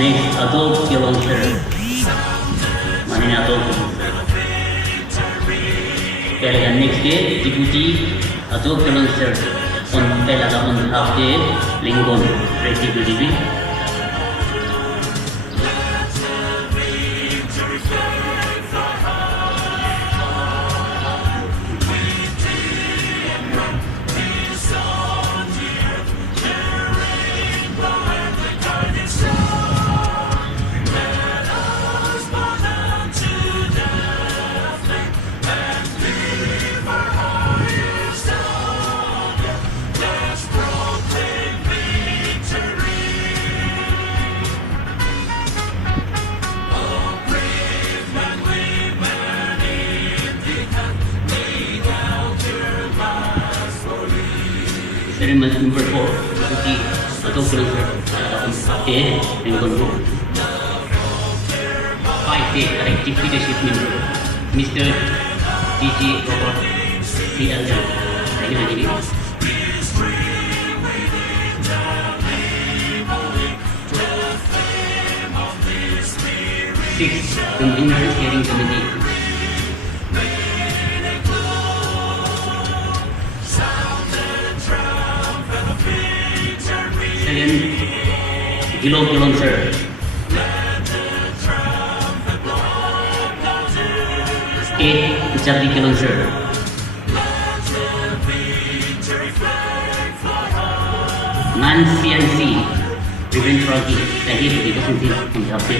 Next, adult kilometer. Mana adult? Pelaga next day, diputi adult kilometer. On pelaga on half day, lingon ready to be. Ceremony number 4, diputi adult kilometer. A, lingon road. 5 corrective leadership member, Mr. D.G. Robert C.L.L. Lagi. 6, convener steering committee. 7, kilometer. 8, Charlie kilometer. 9, CNC, prevent frogging. Lagi begitu senti menjawab.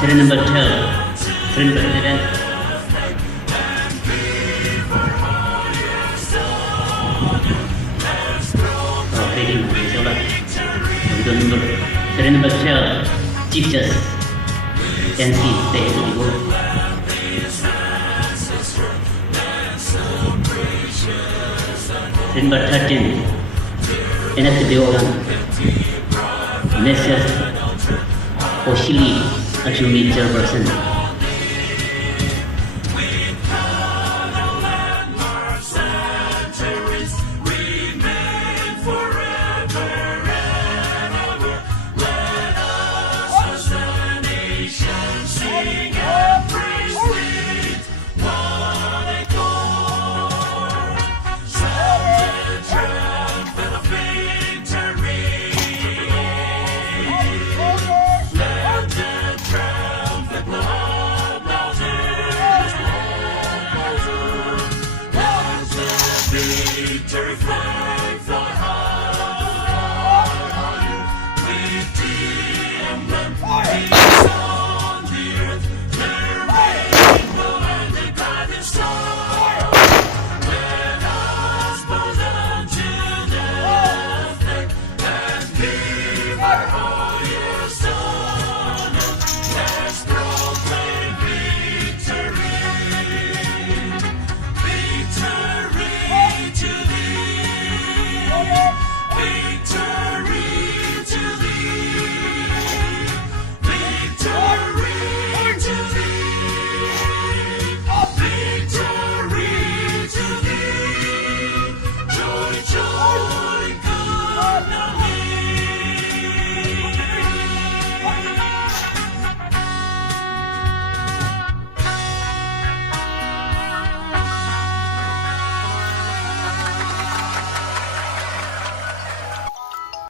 Serial number 12, serial number 11. Serial number 12, Chief Justice, NC, stay to go. Serial number 13, NSCN, Mrs. Oshili, Ajumi Chairperson.